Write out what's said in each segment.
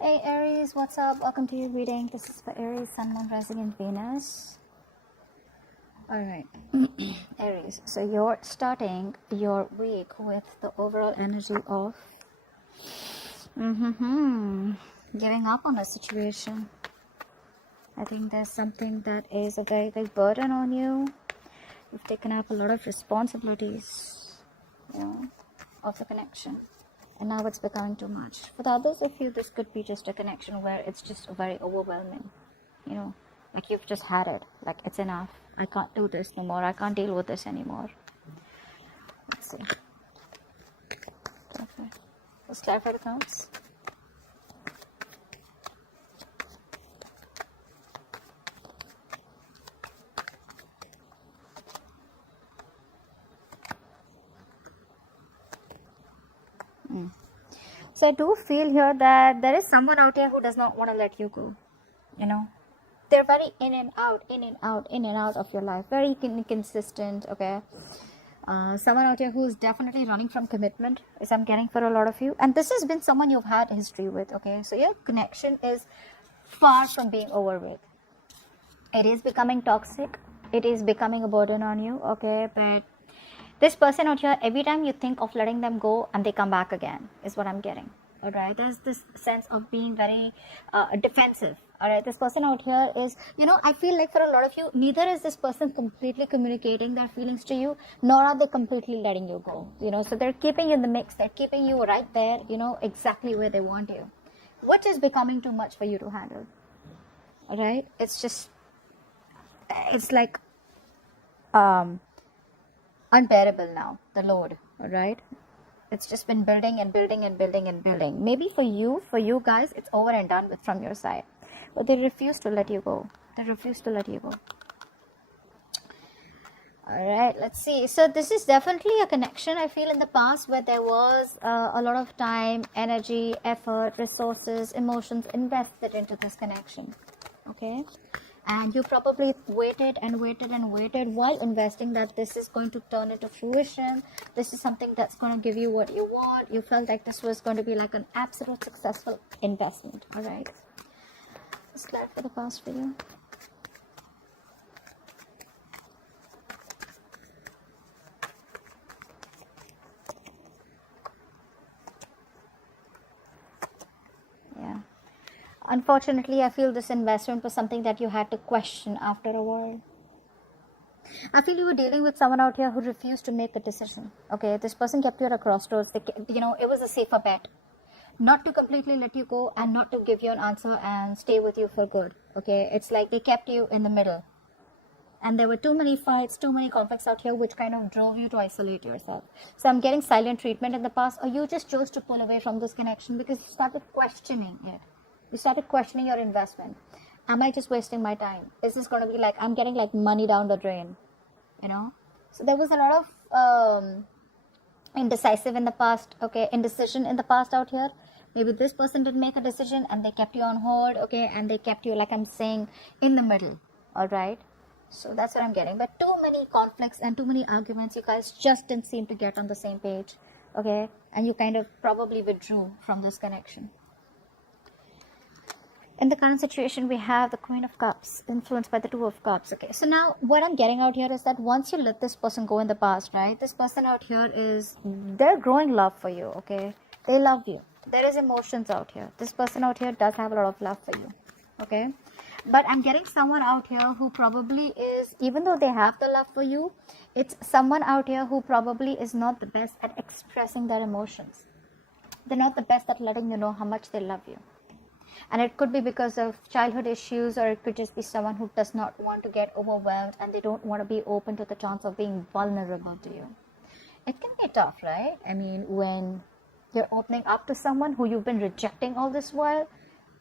Hey Aries, what's up? Welcome to your reading. This is for Aries, Sun, Moon, Rising, and Venus. Alright, Aries. So you're starting your week with the overall energy of giving up on a situation. I think there's something that is a very big burden on you. You've taken up a lot of responsibilities, of the connection. And now it's becoming too much. For the others of you, this could be just a connection where it's just very overwhelming. Like you've just had it. Like it's enough. I can't do this no more. I can't deal with this anymore. Let's see. Okay. Let's clarify the counts. So I do feel here that there is someone out here who does not want to let you go. They're very in and out of your life. Very inconsistent, okay? Someone out here who's definitely running from commitment is I'm getting for a lot of you. And this has been someone you've had history with, okay? So your connection is far from being over with. It is becoming toxic. It is becoming a burden on you, okay? But this person out here, every time you think of letting them go and they come back again, is what I'm getting. All right, there's this sense of being very defensive. All right, this person out here is, I feel like for a lot of you, neither is this person completely communicating their feelings to you, nor are they completely letting you go. So they're keeping you in the mix. They're keeping you right there, exactly where they want you, which is becoming too much for you to handle. All right, it's like unbearable now, the load. All right, it's just been building and building and building and building. Maybe for you guys, it's over and done with from your side, but they refuse to let you go. All right, let's see. So this is definitely a connection, I feel, in the past where there was a lot of time, energy, effort, resources, emotions invested into this connection. Okay, and you probably waited while investing that this is going to turn into fruition. This is something that's going to give you what you want. You felt like this was going to be like an absolute successful investment. All right, let's clarify the past for you. Unfortunately, I feel this investment was something that you had to question after a while. I feel you were dealing with someone out here who refused to make a decision. Okay, this person kept you at a crossroads. It was a safer bet not to completely let you go and not to give you an answer and stay with you for good. Okay, it's like they kept you in the middle. And there were too many fights, too many conflicts out here, which kind of drove you to isolate yourself. So I'm getting silent treatment in the past, or you just chose to pull away from this connection because you started questioning it. You started questioning your investment. Am I just wasting my time? Is this going to be like, I'm getting like money down the drain, So there was a lot of indecisive in the past, okay, indecision in the past out here. Maybe this person didn't make a decision and they kept you on hold, okay, and they kept you, like I'm saying, in the middle, all right? So that's what I'm getting. But too many conflicts and too many arguments, you guys just didn't seem to get on the same page, okay? And you kind of probably withdrew from this connection. In the current situation, we have the Queen of Cups influenced by the Two of Cups. Okay, so now what I'm getting out here is that once you let this person go in the past, right, this person out here they're growing love for you, okay? They love you. There is emotions out here. This person out here does have a lot of love for you, okay? But I'm getting someone out here who probably is, even though they have the love for you, it's someone out here who probably is not the best at expressing their emotions. They're not the best at letting you know how much they love you. And it could be because of childhood issues, or it could just be someone who does not want to get overwhelmed and they don't want to be open to the chance of being vulnerable to you. It can be tough, right? I mean, when you're opening up to someone who you've been rejecting all this while,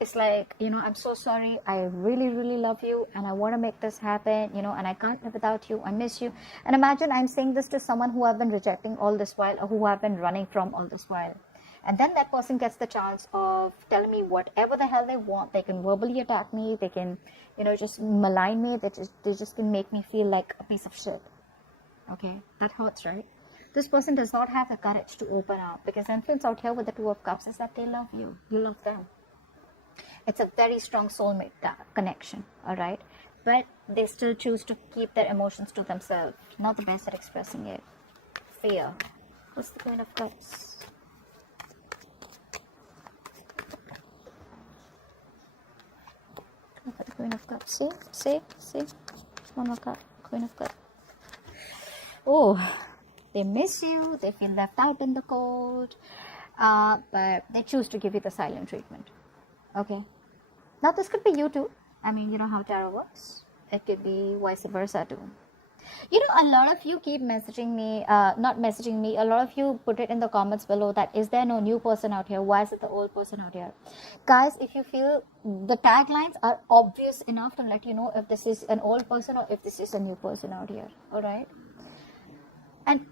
it's like, I'm so sorry. I really, really love you and I want to make this happen, and I can't live without you. I miss you. And imagine I'm saying this to someone who I've been rejecting all this while, or who I've been running from all this while. And then that person gets the chance of telling me whatever the hell they want. They can verbally attack me. They can, just malign me. They just can make me feel like a piece of shit. Okay, that hurts, right? This person does not have the courage to open up, because the influence out here with the Two of Cups is that they love you. You love them. It's a very strong soulmate connection, all right? But they still choose to keep their emotions to themselves. Not the best at expressing it. Fear. What's the Queen of Cups? Look at the Queen of Cups. See? One more cup. Queen of Cups. Oh, they miss you. They feel left out in the cold. But they choose to give you the silent treatment. Okay? Now, this could be you too. I mean, you know how tarot works. It could be vice versa too. You know, a lot of you keep messaging me, not messaging me, a lot of you put it in the comments below that, is there no new person out here? Why is it the old person out here? Guys, if you feel the taglines are obvious enough to let you know if this is an old person or if this is a new person out here, alright? And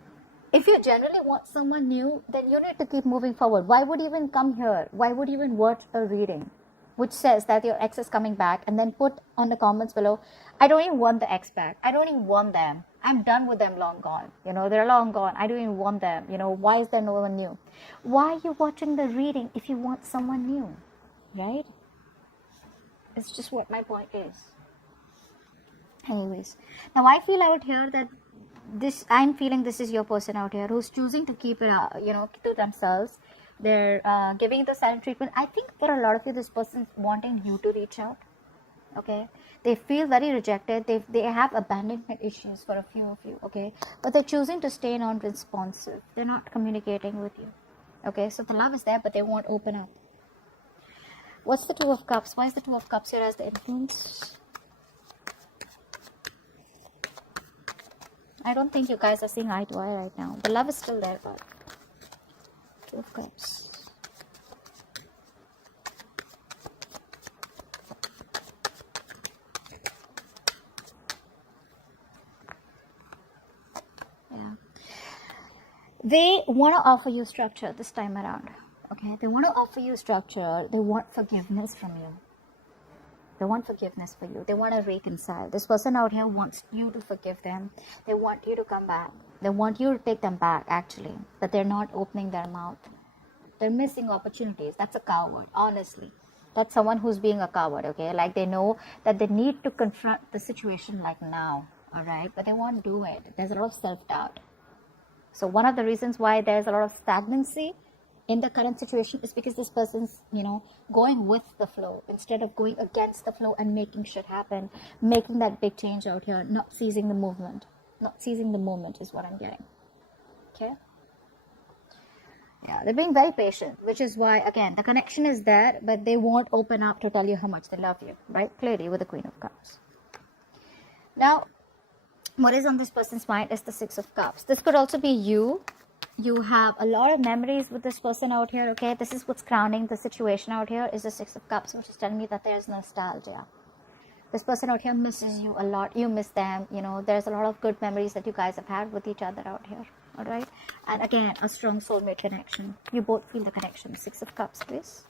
if you generally want someone new, then you need to keep moving forward. Why would you even come here? Why would you even watch a reading which says that your ex is coming back, and then put on the comments below, I don't even want the ex back. I don't even want them. I'm done with them, long gone. You know, they're long gone. I don't even want them. You know, why is there no one new? Why are you watching the reading if you want someone new? Right? It's just what my point is. Anyways, now I feel out here that I'm feeling this is your person out here who's choosing to keep it, to themselves. They're giving the silent treatment. I think for a lot of you, this person's wanting you to reach out. Okay, they feel very rejected. They have abandonment issues for a few of you. Okay, but they're choosing to stay non-responsive. They're not communicating with you. Okay, so the love is there, but they won't open up. What's the Two of Cups? Why is the Two of Cups here as the influence? I don't think you guys are seeing eye to eye right now. The love is still there, but Two of Cups. Yeah. They want to offer you structure this time around. Okay, they want to offer you structure. They want forgiveness from you. They want forgiveness for you. They want to reconcile. This person out here wants you to forgive them. They want you to come back. They want you to take them back, actually. But they're not opening their mouth. They're missing opportunities. That's a coward, honestly. That's someone who's being a coward, okay? Like, they know that they need to confront the situation like now, all right? But they won't do it. There's a lot of self-doubt. So one of the reasons why there's a lot of stagnancy in the current situation is because this person's, going with the flow instead of going against the flow and making shit happen, making that big change out here, not seizing the movement. Not seizing the moment is what I'm getting. Okay? Yeah, they're being very patient, which is why, again, the connection is there, but they won't open up to tell you how much they love you, right? Clearly, with the Queen of Cups. Now, what is on this person's mind is the Six of Cups. This could also be you. You have a lot of memories with this person out here, okay? This is what's crowning the situation out here, is the Six of Cups, which is telling me that there's nostalgia. This person out here misses you a lot. You miss them. There's a lot of good memories that you guys have had with each other out here, all right? And again, a strong soulmate connection. You both feel the connection. Six of Cups, please.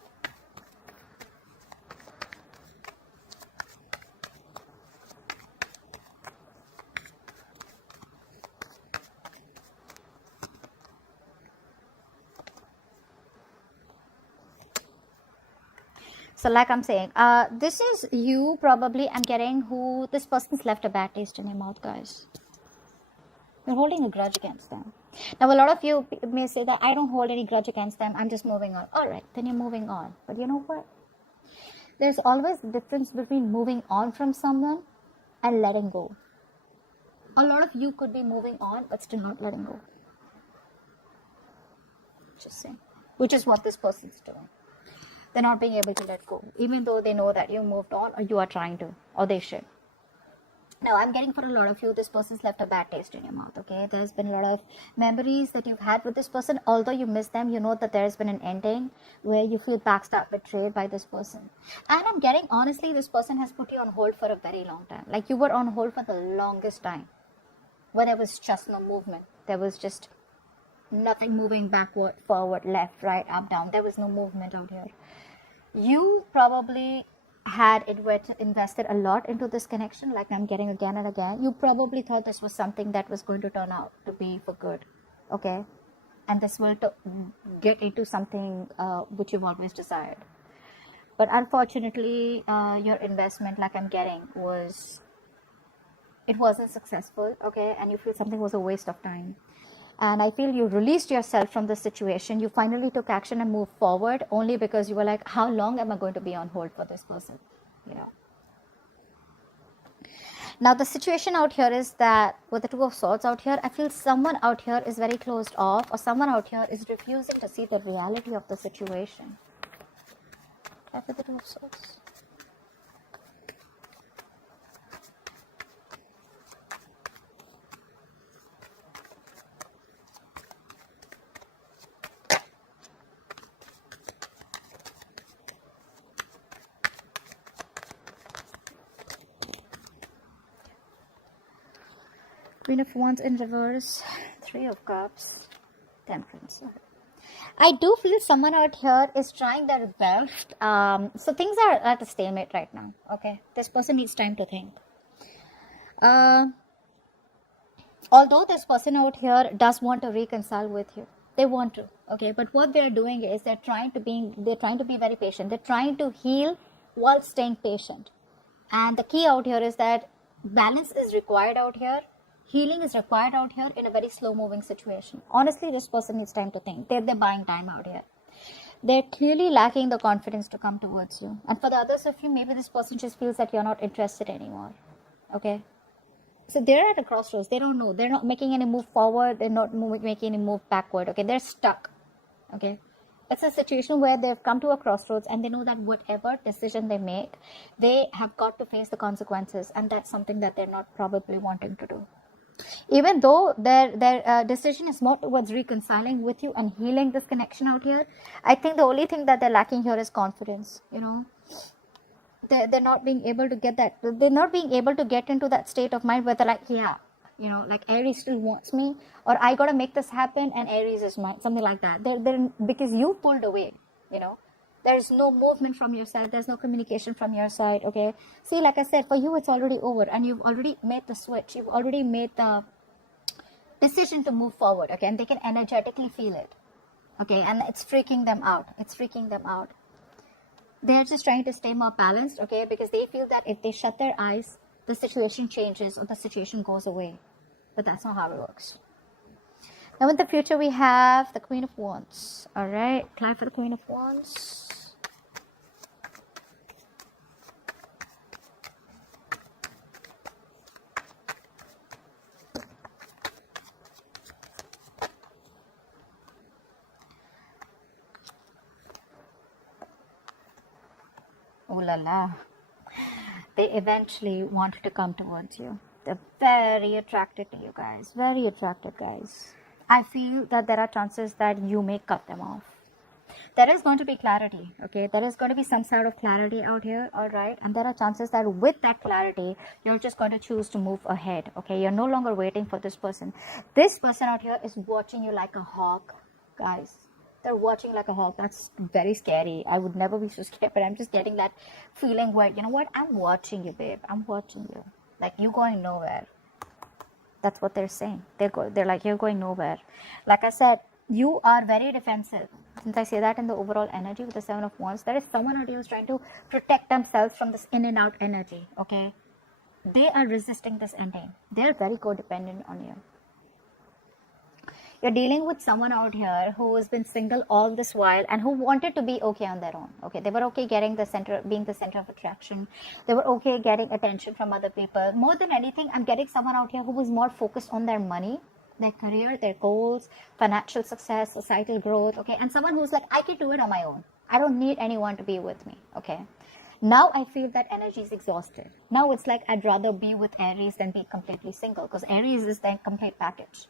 So like I'm saying, this is you probably, I'm getting, who this person's left a bad taste in your mouth, guys. You're holding a grudge against them. Now, a lot of you may say that I don't hold any grudge against them. I'm just moving on. All right, then you're moving on. But you know what? There's always a difference between moving on from someone and letting go. A lot of you could be moving on, but still not letting go. Just saying. Which is what this person's doing. They're not being able to let go, even though they know that you moved on, or you are trying to, or they should. Now, I'm getting for a lot of you, this person's left a bad taste in your mouth, okay? There's been a lot of memories that you've had with this person. Although you miss them, you know that there's been an ending where you feel backstabbed, betrayed by this person. And I'm getting, honestly, this person has put you on hold for a very long time. Like, you were on hold for the longest time, where there was just no movement. There was just nothing moving backward, forward, left, right, up, down. There was no movement out here. You probably had invested a lot into this connection, like I'm getting again and again. You probably thought this was something that was going to turn out to be for good, okay? And this will get into something which you've always desired. But unfortunately, your investment, like I'm getting, it wasn't successful, okay, and you feel something was a waste of time. And I feel you released yourself from the situation. You finally took action and moved forward only because you were like, how long am I going to be on hold for this person? You know. Now the situation out here is that with the Two of Swords out here, I feel someone out here is very closed off, or someone out here is refusing to see the reality of the situation. With the Two of Swords. Queen of Wands in reverse, Three of Cups, Temperance. I do feel someone out here is trying their best. So things are at a stalemate right now. Okay, this person needs time to think. Although this person out here does want to reconcile with you, they want to. Okay, but what they're doing is they're trying to be very patient. They're trying to heal while staying patient. And the key out here is that balance is required out here. Healing is required out here in a very slow moving situation. Honestly, this person needs time to think. They're buying time out here. They're clearly lacking the confidence to come towards you. And for the others of you, maybe this person just feels that you're not interested anymore. Okay. So they're at a crossroads. They don't know. They're not making any move forward. They're not making any move backward. Okay. They're stuck. Okay. It's a situation where they've come to a crossroads and they know that whatever decision they make, they have got to face the consequences. And that's something that they're not probably wanting to do. Even though their decision is more towards reconciling with you and healing this connection out here, I think the only thing that they're lacking here is confidence. You know, they're not being able to get that. They're not being able to get into that state of mind where they're like, yeah, you know, like Aries still wants me, or I gotta make this happen, and Aries is mine, something like that. They're because you pulled away. You know, there's no movement from your side. There's no communication from your side. Okay. See, like I said, for you, it's already over and you've already made the switch. You've already made the decision to move forward. Okay. And they can energetically feel it. Okay. And it's freaking them out. It's freaking them out. They're just trying to stay more balanced. Okay. Because they feel that if they shut their eyes, the situation changes or the situation goes away. But that's not how it works. Now in the future, we have the Queen of Wands. All right. Apply for the Queen of Wands. Ooh la la. They eventually wanted to come towards you. They're very attracted to you guys. Very attracted, guys. I feel that there are chances that you may cut them off. There is going to be clarity, okay? There is going to be some sort of clarity out here, all right? And there are chances that with that clarity, you're just going to choose to move ahead, okay? You're no longer waiting for this person. This person out here is watching you like a hawk, guys. They're watching like a hawk. That's very scary. I would never be so scared, but I'm just getting that feeling where, you know what? I'm watching you, babe. I'm watching you. Like, you going nowhere. That's what they're saying. They're like, you're going nowhere. Like I said, you are very defensive. Since I say that in the overall energy with the Seven of Wands, there is someone out here who's trying to protect themselves from this in and out energy, okay? They are resisting this ending. They're very codependent on you. You're dealing with someone out here who has been single all this while and who wanted to be okay on their own. Okay, they were okay being the center of attraction. They were okay getting attention from other people. More than anything, I'm getting someone out here who was more focused on their money, their career, their goals, financial success, societal growth. Okay, and someone who's like, I can do it on my own. I don't need anyone to be with me. Okay. Now I feel that energy is exhausted. Now it's like I'd rather be with Aries than be completely single, because Aries is the complete package.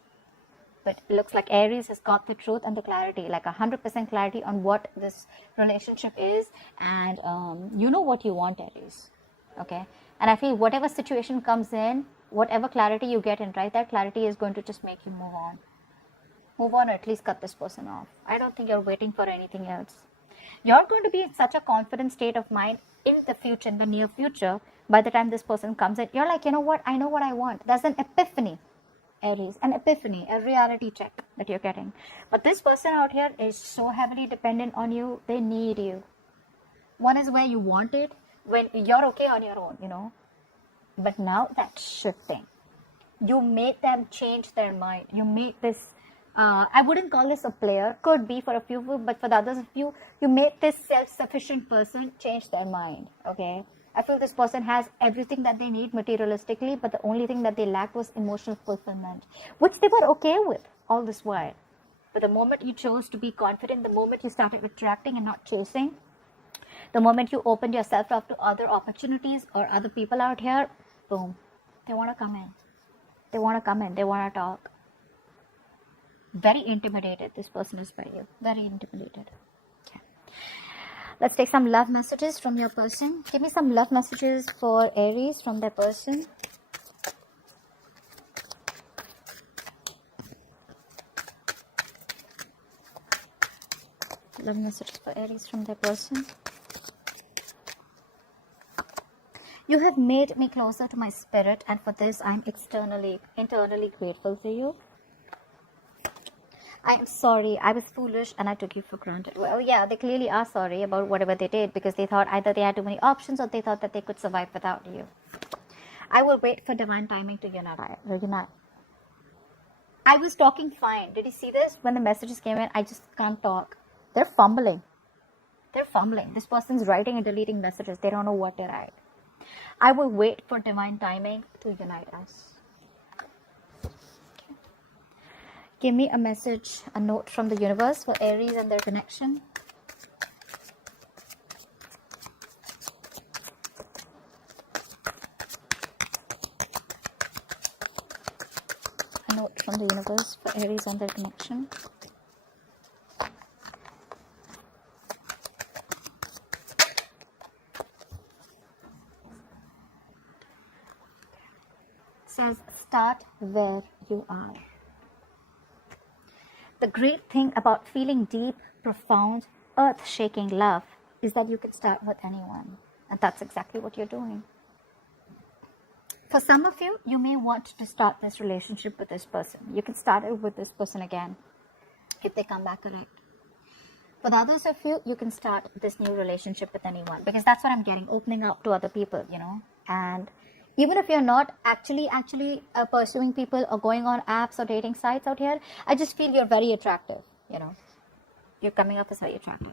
But it looks like Aries has got the truth and the clarity, like 100% clarity on what this relationship is. And you know what you want, Aries. Okay. And I feel whatever situation comes in, whatever clarity you get in, right, that clarity is going to just make you move on. Move on, or at least cut this person off. I don't think you're waiting for anything else. You're going to be in such a confident state of mind in the future, in the near future. By the time this person comes in, you're like, you know what? I know what I want. There's an epiphany. Aries, an epiphany, a reality check that you're getting. But this person out here is so heavily dependent on you. They need you. One is where you want it, when you're okay on your own, you know. But now that's shifting. You made them change their mind. You made this, I wouldn't call this a player, could be for a few, but for the others of you, you made this self-sufficient person change their mind, okay? I feel this person has everything that they need materialistically, but the only thing that they lacked was emotional fulfillment, which they were okay with all this while. But the moment you chose to be confident, the moment you started attracting and not chasing, the moment you opened yourself up to other opportunities or other people out here, boom, they want to come in. They want to come in. They want to talk. Very intimidated, this person is by you. Very intimidated. Okay. Let's take some love messages from your person. Give me some love messages for Aries from their person. Love messages for Aries from their person. You have made me closer to my spirit, and for this I'm internally grateful to you. I am sorry, I was foolish and I took you for granted. Well, yeah, they clearly are sorry about whatever they did, because they thought either they had too many options or they thought that they could survive without you. I will wait for divine timing to unite. I was talking fine. Did you see this? When the messages came in, I just can't talk. They're fumbling. This person's writing and deleting messages. They don't know what to write. I will wait for divine timing to unite us. Okay. Give me a message, a note from the universe for Aries and their connection. A note from the universe for Aries and their connection. Says, start where you are. The great thing about feeling deep, profound, earth-shaking love is that you can start with anyone. And that's exactly what you're doing. For some of you, you may want to start this relationship with this person. You can start it with this person again if they come back correct. For the others of you, you can start this new relationship with anyone, because that's what I'm getting, opening up to other people, you know. And even if you're not actually pursuing people or going on apps or dating sites out here, I just feel you're very attractive, you know. You're coming up as very attractive.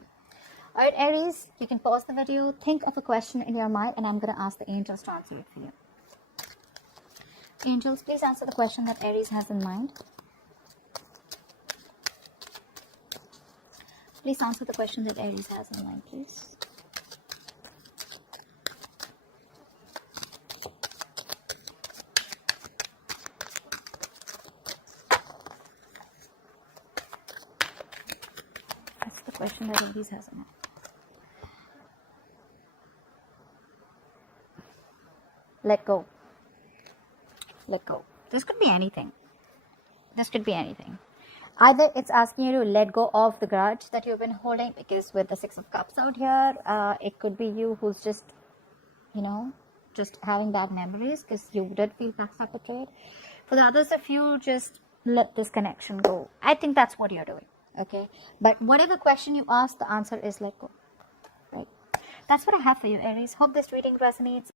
All right, Aries, you can pause the video, think of a question in your mind, and I'm going to ask the angels to answer it for you. Angels, please answer the question that Aries has in mind. Please answer the question that Aries has in mind, please. That's the question that Aries has in mind. Let go. Let go. This could be anything. Either it's asking you to let go of the grudge that you've been holding, because with the Six of Cups out here, it could be you who's just, you know, just having bad memories because you did feel backstab betrayed. For the others of you, just let this connection go. I think that's what you're doing, okay? But whatever question you ask, the answer is let go, right? That's what I have for you, Aries. Hope this reading resonates.